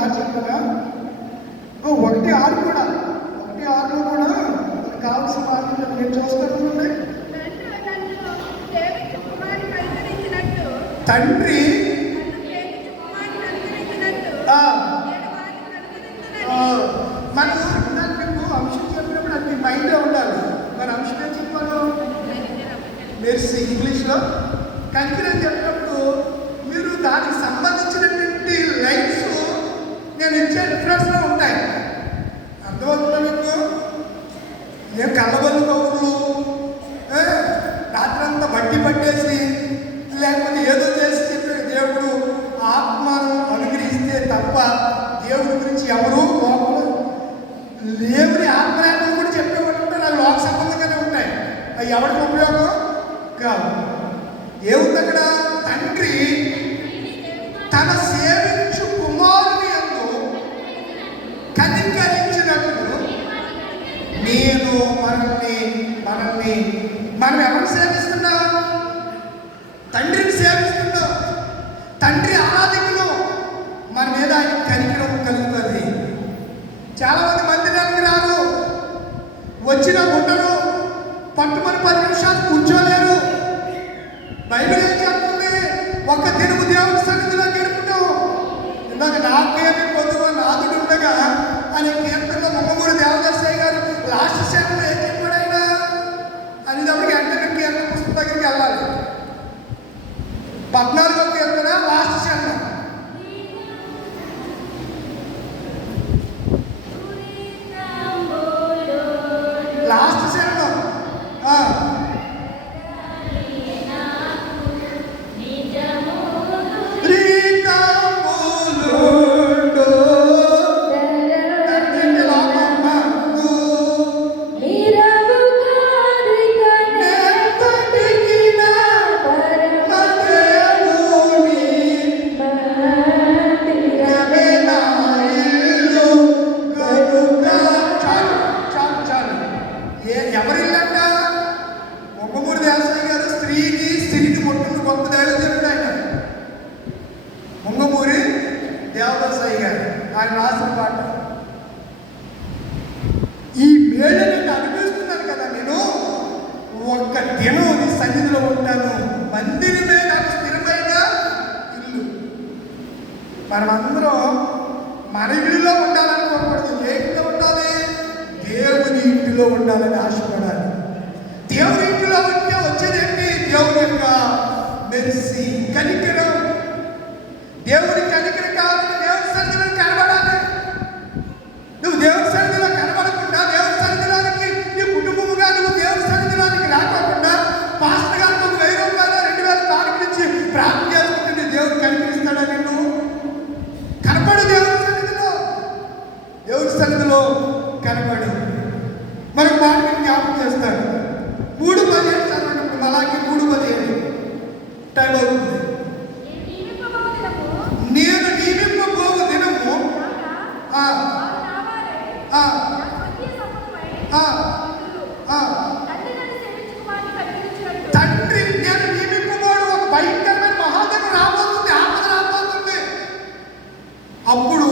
మాట చెప్తారా? 1:6 కూడా, 1:6లో కూడా మనకు కావాల్సిన మాట నేను చూస్తాను. తండ్రి మనం మీకు అంశం చెప్పినప్పుడు అది మీ మైండ్లో ఉండాలి. మన అంశం ఏం చెప్పాను? మెర్సీ ఇంగ్లీష్లో కనికరం చెప్పినప్పుడు మీరు దానికి సంబంధించినటువంటి లైన్స్ నేను ఇచ్చే రిఫరెన్స్లో ఉంటాయి. అర్థమవుతుందా మీకు? నేను కళ్ళబల్లి కౌరులు రాత్రంతా బట్టి పట్టేసి లేకపోతే ఏదో చేసి చెప్పే దేవుడు ఆత్మను అనుగ్రహిస్తే తప్ప దేవుడి గురించి ఎవరూ లోపల దేవుని ఆత్మలేఖనం కూడా చెప్పేవాళ్ళు ఉంటాయి. నాకు లోక సంబంధంగానే ఉంటాయి. అవి ఎవరికి ఉపయోగం కాదు. ఏముంది అక్కడ? తండ్రి తన సేవించు కుమారుని యందు కనికరించినప్పుడు నేను మనం ఎవరు సేవిస్తున్నాం? తండ్రిని సేవిస్తున్నాం. తండ్రి ఆరాధికులు. మన మీద ఆయన కనికరం కలుగుతుంది. చాలామంది మందిరానికి రారు, వచ్చిన ఉండరు, పట్టుమని 10 నిమిషాలు కూర్చోలేరు. బైబిల్ ఏం చెప్తుంది? ఒక్క దినము దేవుని సన్నిధిలో గడుపుతాం. ఇందాక నాకేమి పొదువు నాదుడు ఉండగా అనే కీర్తనలో మొమ్మగూడి దేవదాసయ్య గారు లాస్ట్ సెషన్లో ఏం చెప్పాడు ఆయన అనేటప్పటికి వెంటనే కీర్తన పుస్తకం దగ్గరికి వెళ్ళాలి. 14వ కీర్తన లాస్ట్ సెషన్. లాస్ట్ సెషన్ ఆయన రాసిన పాట. ఈ వేళ నేను అనిపిస్తున్నాను కదా, నేను ఒక్క దినం సన్నిధిలో ఉంటాను. మందిరమే నాకు స్థిరమైన ఇల్లు. మనమందరం మన ఇల్లులో ఉండాలనుకోకూడదు. ఏ ఇంట్లో ఉండాలి? దేవుని ఇంటిలో ఉండాలని ఆశపడాలి. దేవుని ఇంటిలో ఉంటే వచ్చేదేంటి? దేవుని యొక్క మెర్సీ, కనికరం. దేవుని కనికరం కావాలంటే దేవుని సన్నిధిలో కనబడాలి. నువ్వు దేవుని సన్నిధిలో కనబడకుండా, దేవుని సన్నిధిలోనికి నీ కుటుంబముగా నువ్వు దేవుని సన్నిధిలోనికి రాకోకుండా పాస్టర్ గారికి 1000 రూపాయలు 2000 కానుకలు ఇచ్చి ప్రార్థన చేసుకుంటే దేవుడు కనిపిస్తాడా? నిన్ను కనపడు. దేవుని సన్నిధిలో కనపడు. మనకు మాట జ్ఞాపకం చేస్తాడు. 3:17 చదవండి. అలాగే 3:17 టైం అవుతుంది. నేను నియమింపబోవు దినము తండ్రి నేను నియమింపబోడు ఒక భయంకరమైన మహాదన రాబోతుంది, ఆపద రాబోతుంది. అప్పుడు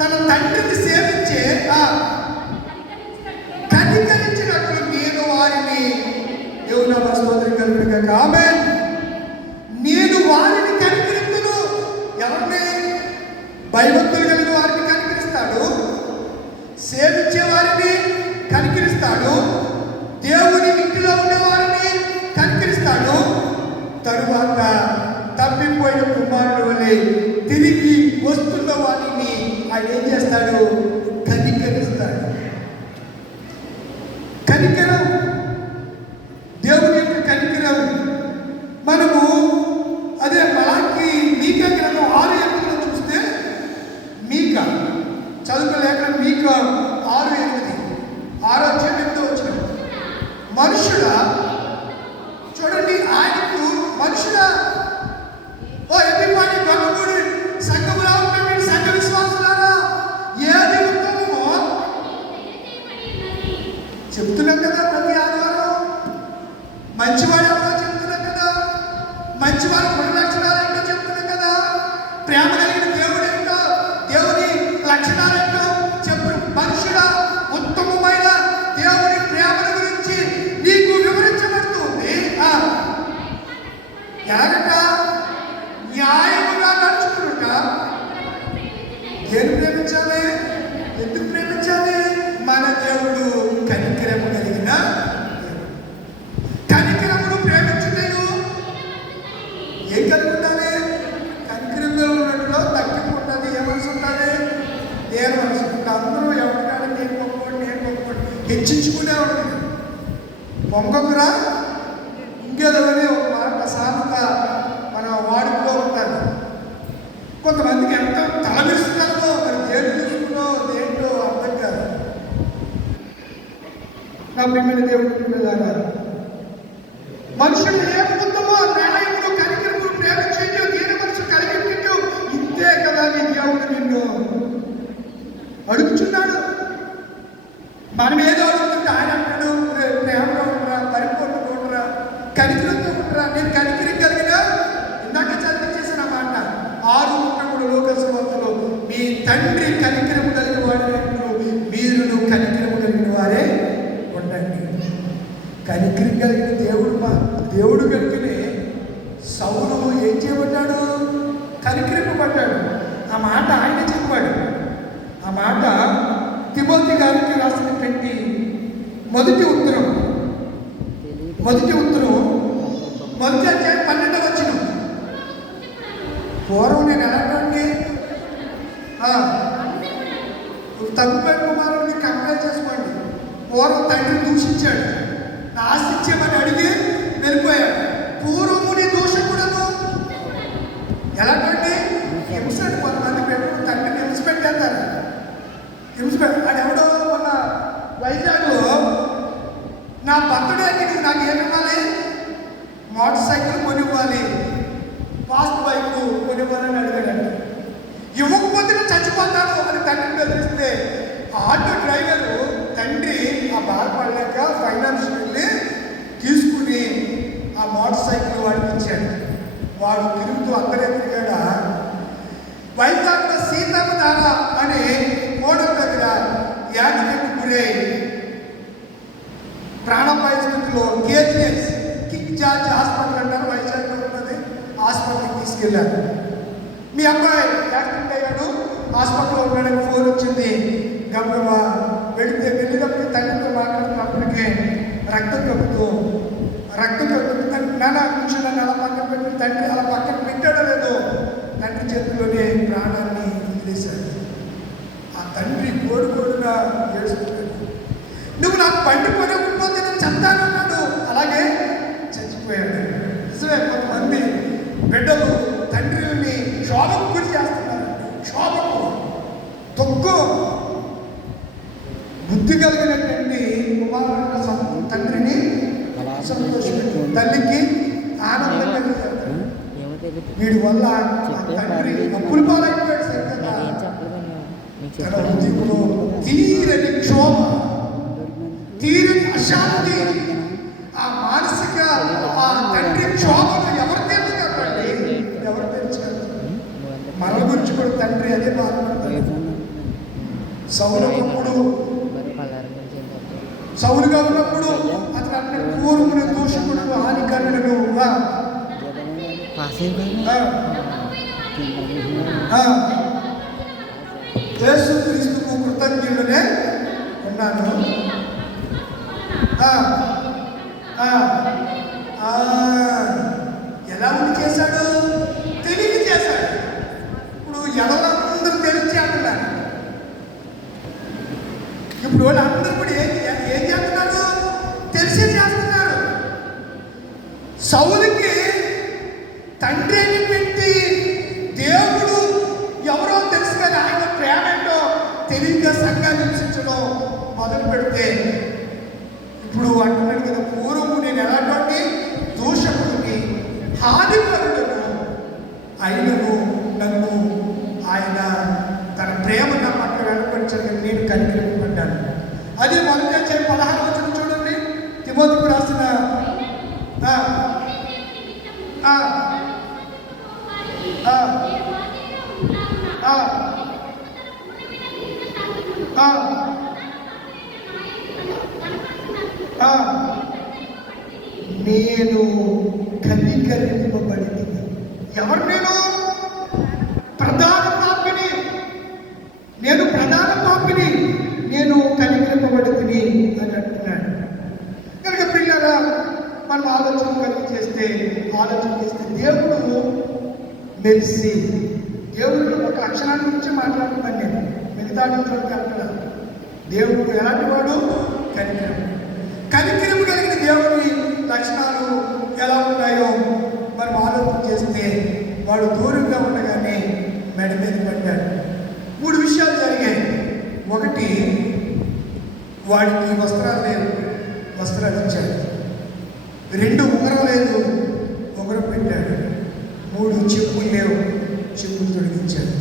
తన తండ్రిని సేవించే కనికరించినట్లు నేను వారిని దేవుని స్తోత్రం కలుగునుగాక. ఆమేన్. నేను వారిని కనికరించును. ఎవరిని? భయభక్తులు కలిగిన వారిని కనికరిస్తాడు, సేవించే వారిని కనికరిస్తాడు, దేవుని ఇంటిలో ఉండే వారిని కనికరిస్తాడు. తరువాత తప్పిపోయిన కుమారుడు వలె తిరిగి వస్తున్న వారిని ఆయన ఏం చేస్తాడు? కనికరిస్తాడు. కనికరం, దేవుని యొక్క కనికరం. మనము అదే మీకా గ్రంథం 6:8 చూస్తే, మీకా చదువుకోలేక మీకా 6:8 6వ అధ్యాయం వచ్చిన మనుషుడా, చూడండి ఆయనకు మనుషుడా, ఓ ఎన్నిపాటి గొప్పగుడి సంఘములా ఉన్నటువంటి సంఘ విశ్వాసులారా, ఏది ఉత్తమమో చెప్తున్నాం కదా. ప్రతి ఆదివారం మంచివాడు ఎవరో చెప్తున్నాం కదా. మంచివాడు 2 లక్షణాలు ఏంటో చెప్తున్నాం కదా. ప్రేమ కలిగిన దేవుడు ఏంటో ఎలాగట? న్యాయముగా నడుచుకునుట. దేని ప్రేమించాలి? ఎందుకు ప్రేమించాలి? మన దేవుడు కనికరము కలిగిన దేవుడు. కనికరమును ప్రేమించుటయు ఏం కలిగి ఉండాలి? కనికరంగా ఉన్నట్టులో తగ్గింపు ఉంటుంది. ఏ మనసు ఉంటుంది? ఏ మనసు. అందరూ ఎవరికాడ నేను గొప్పవాడు హెచ్చించుకునే ఉంటుంది. పొంగకురా ఇంకేదో అని ఒక మాట సామెత మన వాడుకలో ఉంటారు. కొంతమందికి ఎంత తలవిస్తున్నారో మరి దేని చూసుకున్నో దేంటో అర్థం కాదు. నా ప్రియమైన దేవుడి పిల్లలారా, మనుషులు ఏ పొందమో న్యాయమును కనికరమును ప్రేమించేయో దీని మనసు కలిగించు ఇంతే కదా నీ దేవుడు నిన్ను అడుగుచున్నాడు. మనం ఏదో అడుగుతుంటే ఆయన అంటాడు ప్రేమగా ఉండరా, పరిపూర్ణంగా ఉండరా, కనికరంగా ఉండరా. నేను కనికరం కలిగిన ఇందాక చదివించేసిన మాట 6:3 లోకస్వార్తలో మీ తండ్రి కనికరము కలిగిన వాడినట్లు మీరును కనికరము కలిగిన వారే ఉండండి. కనికరం కలిగిన దేవుడు కనుకనే సౌలు ఏం చేయబడ్డాడు? కనికరింపబడ్డాడు. ఆ మాట ఆయన చెప్పాడు. ఆ మాట తిమోతి గారికి రాసినటువంటి మొదటి ఉత్తరం 1 అధ్యాయం 12వ వచనం. పూర్వం నేను ఎలాంటి తగ్గుపై కుమారుడిని కంపేర్ చేసుకోండి. పూర్వం తండ్రి దూషించాడు, నా ఆస్తి ఇచ్చేమని అడిగి వెళ్ళిపోయాడు. పూర్వముని దూషకుడను ఎలాంటి హింసడు. కొంతమంది పెట్టు తండ్రిని హింస పెట్టేస్తారు. అది ఎవడో మన వైజాగ్లో నా బర్త్డేకి నువ్వు నాకు ఏమివ్వాలి? మోటార్ సైకిల్ కొనివ్వాలి, ఫాస్ట్ బైక్ కొనివ్వాలని అడిగాడు. ఇవ్వకపోతే నేను చచ్చిపోతాను అని తండ్రిని బెదిరిస్తే ఆటో డ్రైవరు తండ్రి ఆ బాధపడలేక ఫైనాన్స్ వెళ్ళి తీసుకుని ఆ మోటార్ సైకిల్ వాడికి ఇచ్చాడు. వాడు తిరుగుతూ అందరే తిరిగాడ. వైజాగ్లో సీతమ్మ ధార అని మోడల్ దగ్గర యాక్సిడెంట్ గురై ప్రాణాపాయ స్థితిలో కేజీఎస్ కింగ్ జార్జ్ హాస్పిటల్ అంటారు, వైజాగ్లో ఉన్నది. హాస్పిటల్కి తీసుకెళ్ళారు. మీ అబ్బాయి యాక్సిడెంట్ అయ్యాడు, హాస్పిటల్లో ఉన్నాడని ఫోన్ వచ్చింది. గబగబా వెళ్ళినప్పుడు తండ్రితో మాట్లాడుతున్నప్పటికే రక్తం కక్కుతుంది. నాన్న కొంచెం నన్ను అలా పక్కన పెట్టి తండ్రి అలా పక్కన పెట్టాడో లేదో తండ్రి చేతుల్లోనే ప్రాణాన్ని వదిలేశాడు. ఆ తండ్రి కోడుగా ఏడుస్తున్నాడు. నువ్వు నాకు బండి కొనకపోతే నేను చెప్తానన్నాడు. అలాగే చచ్చిపోయాడు. నిజమే, కొంతమంది బిడ్డలు తండ్రిని క్షోభకు గురి చేస్తున్నారు. క్షోభకు తొక్కు బుద్ధి కలిగినటువంటి కుమారుడు తండ్రిని సంతోషపెట్టు, తల్లికి ఆనందం కలిగిస్తారు. వీడి వల్ల తండ్రి అప్పులు పాలైపోయాడు. సరిగ్గా తన హృదయంలో తీరని క్షోభ, తీరని అశాంతి, ఆ మానసిక ఆ తండ్రి క్షోభను ఎవరు తెలుసుకోకండి, ఎవరు తెలుసుకోండి. మన గురించి కూడా తండ్రి అదే బాధపడతాడు. సౌలుగా ఉన్నప్పుడు అతను అన్న పూర్వముని దూషకుడు హానికరుడు యేసుక్రీస్తుకు కృతజ్ఞుడనే ఉన్నాను. ఎలా ఉండి చేశాడు? తెలివి చేశాడు. ఇప్పుడు ఎవరందరూ తెలిసి అంటున్నారు. ఇప్పుడు వాళ్ళందరూ కూడా ఏం చేస్తున్నారు? తెలిసి చేస్తున్నారు. సౌలుకి తండ్రిని పెట్టి దేవుడు ఎవరో తెలుసు కానీ ఆయన ప్రేమ ఏంటో తెలివిగా సంఘాన్ని హింసించడం మొదలు పెడితే ఇప్పుడు అంటున్నాడు కదా, పూర్వము నేను ఎలాంటి దూషకుడిని హానికరుడను అయినను నన్ను ఆయన తన ప్రేమ నా పట్ల వెనపరిచాడు, నేను కనికరింపబడ్డాను. అది 1 అధ్యాయం 16వ వచనం చూడండి. తిమోతికి రాసిన నేను కనికరింపబడి దేవుడు మెరిసి, దేవుడు ఒక లక్షణాన్ని గురించి మాట్లాడుతున్నాను నేను, మిగతా చోటుకి వెళ్తున్నాను. దేవుడు ఎలాంటి వాడు? కనికరం. కనికరం కలిగిన దేవుని లక్షణాలు ఎలా ఉన్నాయో మనం ఆలోచన చేస్తే, వాడు దూరంగా ఉండగానే మెడ మీద పడ్డాడు. 3 విషయాలు జరిగాయి. ఒకటి, వాడికి వస్త్రాలు లేవు, వస్త్రాలు ఇచ్చాడు. 2, ఉంగరం లేదు, ఉంగరం పెట్టాడు. 3, చెప్పులు లేవు, చెప్పులు తొలగించాడు.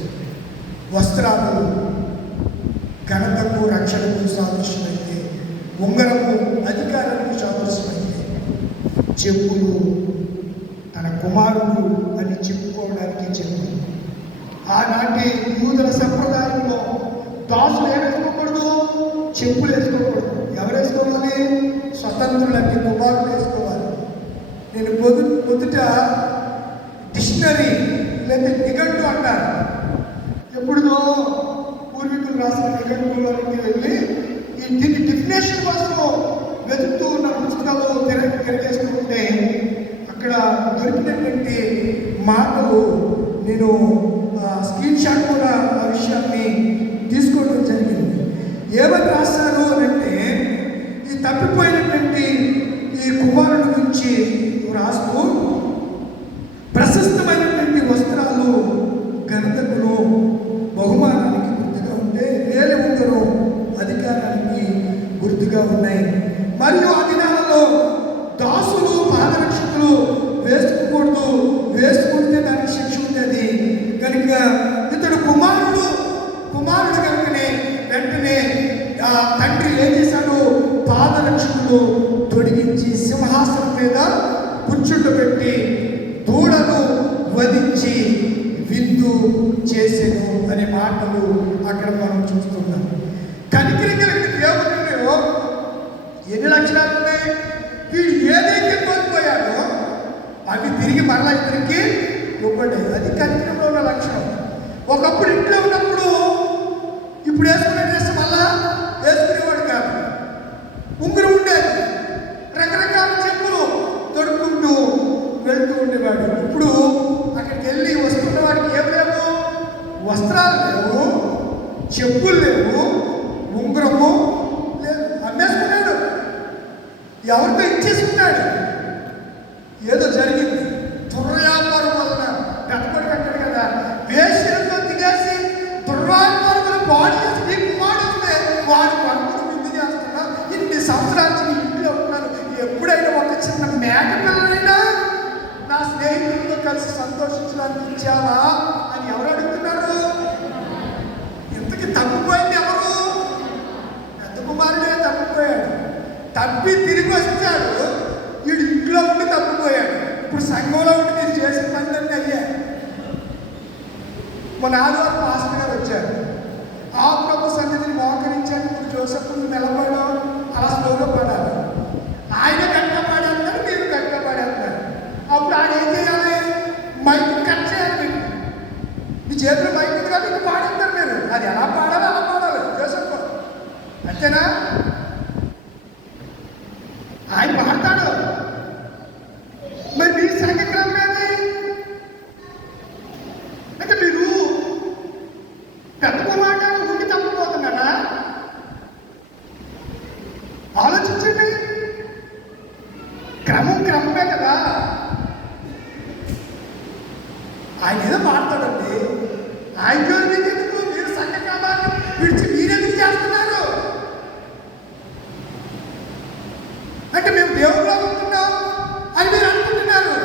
వస్త్రాలు ఘనతకు రక్షణకు సాదృశ్యమైతే, ఉంగరము అధికారానికి సాదృశ్యమైతే, చెప్పులు తన కుమారుడు అని చెప్పుకోవడానికి చెప్పులు. ఆనాటి యూదుల సంప్రదాయంలో దాసులు ఏం వేసుకోకూడదు? చెప్పులు వేసుకోకూడదు. ఎవరు వేసుకోవాలి? స్వతంత్రులకి కుమారులు వేసుకోవాలి. నేను పొద్దుట డిక్షనరీ లేదా నిఘంటు అంటారు. ఎప్పుడుదో పూర్వీకులు రాసిన నిఘంటువులకి వెళ్ళి దీని డెఫినేషన్ కోసం వెతుకుతూ ఉన్న పుస్తకాలు తిరగేస్తూ ఉంటే అక్కడ దొరికినటువంటి మాటలు నేను స్క్రీన్ షాట్ కూడా ఆ విషయాన్ని తీసుకోవడం జరిగింది. ఏమని రాస్తారు అంటే, ఈ తప్పిపోయినటువంటి ఈ కుమారుడి గురించి రాస్తూ, ప్రశస్తమైనటువంటి వస్త్రాలు ఘనతకులు బహుమానానికి గుర్తుగా ఉంటే, వేలి ఉంగరం అధికారానికి గుర్తుగా ఉన్నాయి. మరియు ఆ దినాలలో దాసులు పాదరక్షకులు వేసుకోకూడదు, వేసుకుంటే దానికి శిక్ష ఉంటుంది. కనుక ఇతడు కుమారుడు కనుకనే వెంటనే ఆ తండ్రి ఏం చేశాడు? పాదరక్షకులు తొడిగించి సింహాసనం మీద కూర్చుండబెట్టి దూడను వధించి విందు చేసెను అనే మాటలు అక్కడ మనం చూస్తున్నాం. కనికరం కలిగిన దేవుడిలో ఎన్ని లక్షణాలు ఉన్నాయి? వీడు ఏదైతే కోల్పోయాడో అవి తిరిగి మరలా ఇద్దరికి ఇవ్వబడ్డాయి. అది కనికరంలో ఉన్న లక్షణం. ఒకప్పుడు ఇంట్లో ఉన్నప్పుడు ఇప్పుడు వేసుకునే డ్రెస్ మళ్ళా వేసుకునేవాడు కాదు. ఉంగరం ఉండేది, రకరకాల చెప్పులు తొడుక్కుంటూ వెళ్తూ ఉండేవాడు. ఇప్పుడు అక్కడికి వెళ్ళి వస్తున్న వాడికి ఏం లేవు? వస్త్రాలు లేవు, చెప్పులు లేవు, ఉంగరము లేదు, అమ్మేసుకున్నాడు, ఎవరితో ఇచ్చేసుకున్నాడు. ఏదో జరిగింది, దుర్వ్యాపారం వలన పెట్టుబడి కట్టాడు కదా, వేషంతో దిగేసి దుర్వ్యాపారం బాడీ చేసి నీకు మాడిస్తే వాడు పనులు విందు చేస్తున్నా. ఇన్ని సంవత్సరాల నుంచి ఇంట్లో ఉన్నాను, ఎప్పుడైనా ఒక చిన్న మేక పిల్లలైనా నా స్నేహితులతో కలిసి సంతోషించడానికి ఇచ్చావా అని ఎవరు అడుగుతున్నారు? ఇంతకీ తప్పిపోయింది ఎవరు? పెద్ద కుమారుడే తప్పిపోయాడు. తప్పి తిరిగి వచ్చాడు. వీడు ఇంట్లో ఉండి తప్పిపోయాడు. ఇప్పుడు సంఘంలో ఉండి మీరు చేసిన పనులన్నీ అయ్యాయి. మన ఆదివారం పాస్టర్ గారు వచ్చారు. ఆ ప్రభు సన్నిధిని మోకరించాడు. ఇప్పుడు జోసెఫ్ నిలబడడం అలా స్లోగా పడాలి. ఆయన గట్టిగా పాడేస్తారు, మీరు గట్టిగా పాడేస్తారు. అప్పుడు ఆయన ఏం చేయాలి? మైక్ కట్ చేయాలి. మీ చేతిలో మైక్ ఉంది కదా, ఇంకా పాడేస్తారు మీరు. అది ఎలా పాడాలి అలా పాడాలి. జోసెఫ్ అంతేనా? ఆయన పాడతాడు. మరి మీ సంఘక్రమం ఏది? అంటే మీరు పెద్ద కుమారుడు ఉండి తప్పిపోతున్నారా? ఆలోచించండి. క్రమమే కదా. ఆయన ఏదో మాట్లాడండి, ఆయన మీకెందుకు? మీరు సంఘక్రమాన్ని విడిచి మీరెందుకు చేస్తున్నారు? అంటే మేము దేవుడిలో ఉంటున్నాం అని మీరు అనుకుంటున్నారు.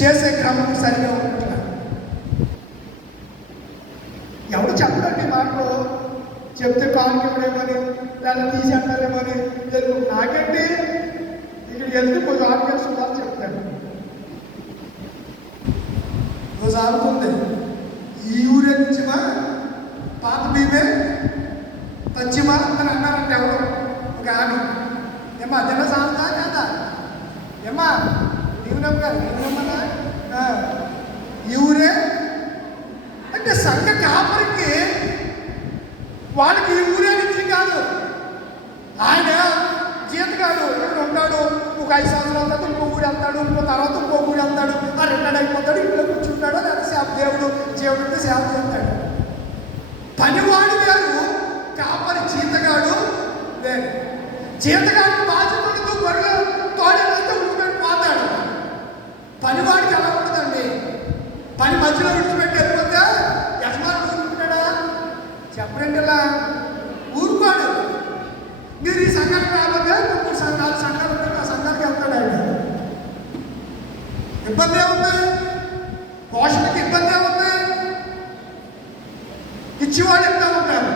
చేసే క్రమం సరిగా ఉంటున్నారు. ఎవరు చెప్పడండి మాటలు? చెప్తే కానివ్వడేమని, దాన్ని తీసి అంటారేమని తెలుగు. నాకంటే ఇక్కడికి వెళ్తే కొంచెం ఆర్గ్యుమెంట్స్ ఉండాలని చెప్తాను. రోజు ఆగుతుంది, ఈ ఊరే నుంచిమా పాత బీమే పశ్చిమ అని అన్నారంటే ఎవరు? ఒక ఆమె. ఏమ్మా జన సాగుతా కాదా? ఏమ్మా నీవు నమ్మగారు, నీవు నమ్మదా? ఈ ఊరే అంటే సంఘ కాపరికి వాళ్ళకి ఈ ఊరే నుంచి కాదు. ఆయన జీతగాడు ఎక్కడ ఉంటాడు, ఒక 5 సంవత్సరాలు సంవత్సరాల తర్వాత ఇంకో ఊరు వెళ్తాడు, ఇంకో తర్వాత ఇంకో ఊరు వెళ్తాడు, ఆ రిటైర్డ్ అయిపోతాడు, ఇంట్లో కూర్చుంటాడు, లేదా సేవ దేవుడికి సేవ చేస్తాడు. పనివాడు వేరు, కాపరి జీతగాడు వేరు. జీతగాడికి బాధ్యత ఉండదు, గొర్రెలు తోడేస్తే విడిచిపెట్టి పోతాడు. పనివాడికి ఎలా ఉండదండి? పని మధ్యలో విడిచిపెట్టి వెళ్ళిపోతే యజమానుడు ఊరుకుంటాడా? చెప్పండి, ఇలా ఊరుకోడు. మీరు ఈ సంఘానికి రాబోతే 3 సంఘాలు ఉంటాయి, ఆ సంఘానికి వెళ్తాడు. ఆయన ఇబ్బంది ఏముంది? పోషణకి ఇబ్బంది ఏముంది? ఇచ్చేవాడు ఎంత ఉంటారు.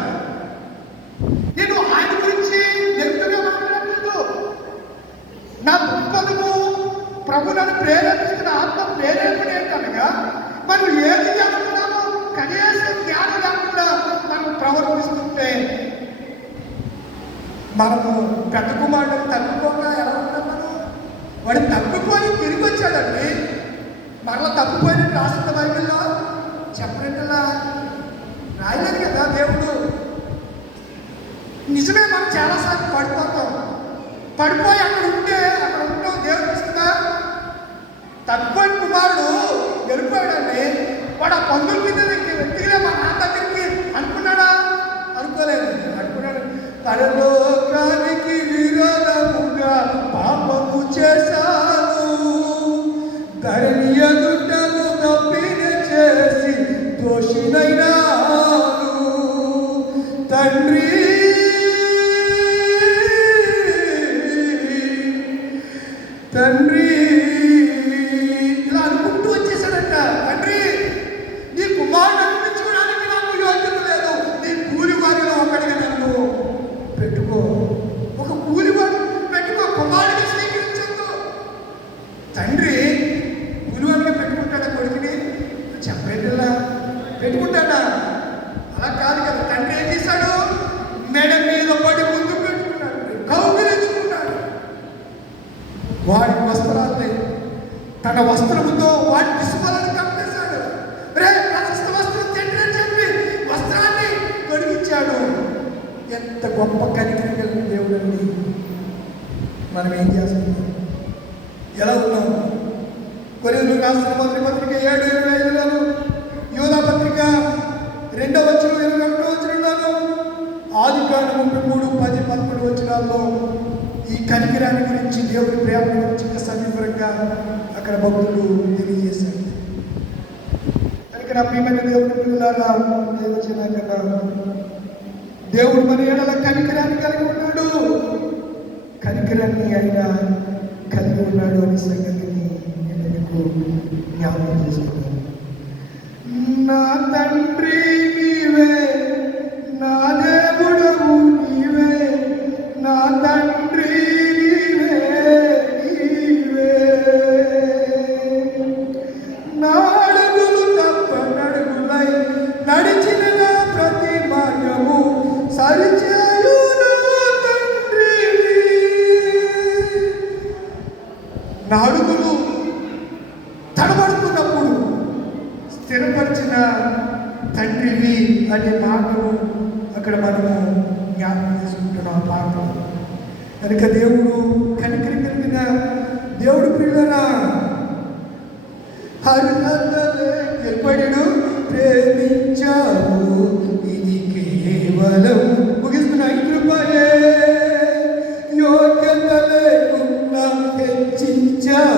నేను ఆయన గురించి నెమ్మదిగా మాట్లాడలేదు. నా దృక్పథము ప్రభు నన్ను ప్రేరేపిస్తున్న ఆత్మ ప్రేరేపణ ఏంటనగా, మనం ఏది చేస్తున్నామో కనీసం జ్ఞానం లేకుండా మనం ప్రవర్తిస్తుంటే మనము పెద్ద కుమారుడు తప్పుకోక ఎలా ఉంటాం? వాడు తప్పుకొని తిరిగి వచ్చాడండి. మరలా తప్పుకోయినట్టు రాసిన బైబిల్లో చెప్పినట్టులా రాయలేదు కదా దేవుడు. నిజమే, మనం చాలాసార్లు పడిపోయి అక్కడ ఉంటాం దేవుడు ఇస్తుందా? తప్పుకోని కుమారుడు వెళ్ళిపోయాడండి. వాడు ఆ పందుల మీద వ్యక్తిగా మా నాన్న దగ్గరికి అనుకున్నాడా? అనుకోలేదు. అనుకున్నాడు, పరలోకానికి విరోధముగా పాపము చేశాను, ధరణి ఎదుటను తప్పిన చేసి దోషినైనాను. తండ్రి ఇలా అనుకుంటూ వచ్చేసాడంట. తండ్రి, నీ కుమారుడు అనిపించుకోవడానికి నాకు యోగ్యత లేదు. నీ కూలివారిలో ఒకడిగా నన్ను పెట్టుకో. ఒక కూలివాడు పెట్టుకో, కుమారుడిగా స్వీకరించద్దు. తండ్రి కూలివాడిగా పెట్టుకుంటాడా కొడుకుని? చెప్పేదిలా పెట్టుకుంటాడా? అలా కాదు కదా. తండ్రి ఏం చేశాడు? మెడ మీద పడి ముందు పెట్టుకున్నాడు, కౌగిలించుకున్నాడు. వాడి వస్త్రాన్ని తన వస్త్రముతో వాడి విసుమలను కప్పేశాడు. రే ప్రశస్త వస్త్రం తండ్రి అని చెప్పి వస్త్రాన్ని తొడిగించాడు. ఎంత గొప్ప కనికరం కలిగిన దేవుడు అండి. మనం ఏం చేస్తున్నాం? ఎలా ఉన్నాం? కొరింథీయులకు రాసిన మొదటి పత్రిక 7:25 యోధా పత్రిక 2వ వచనం 21వ వచనంలో, ఆదికాండం 33:10-11 ఈ కనికరాన్ని గురించి, దేవుడి ప్రేమ గురించి సవివరంగా అక్కడ భక్తులు తెలియజేశారు. కనుక నా ప్రియమైన దేవుడి పిల్లలారా, దేవుడు మన ఏడల కనికరాన్ని కలిగి ఉన్నాడు. కనికరాన్ని ఆయన కలిగి ఉన్నాడు అనే సంగతిని నేను మీకు జ్ఞాపకం చేసుకున్నాను. నా తండ్రి నీవే, నా దేవుడవు నీవే, నా తండ్రి నీవే, నీవే. నా అడుగులు తప్పనడుగులై నడిచిన నా ప్రతి మార్గము సరిచేయు నా తండ్రి. నా అడుగులు తడబడుతున్నప్పుడు స్థిరపరిచిన తండ్రివి అనే మాటను అక్కడ మనము జ్ఞాపకం చేసుకుంటున్నాం. పాటలు కనుక దేవుడు కనికరం కలిగిన దేవుడు. ప్రియులరా, హరిహరుడు ప్రేమించావు, ఇది కేవలం ముగిస్తున్న కృపయే, యోగ్యత లేకుండా హెచ్చించావు.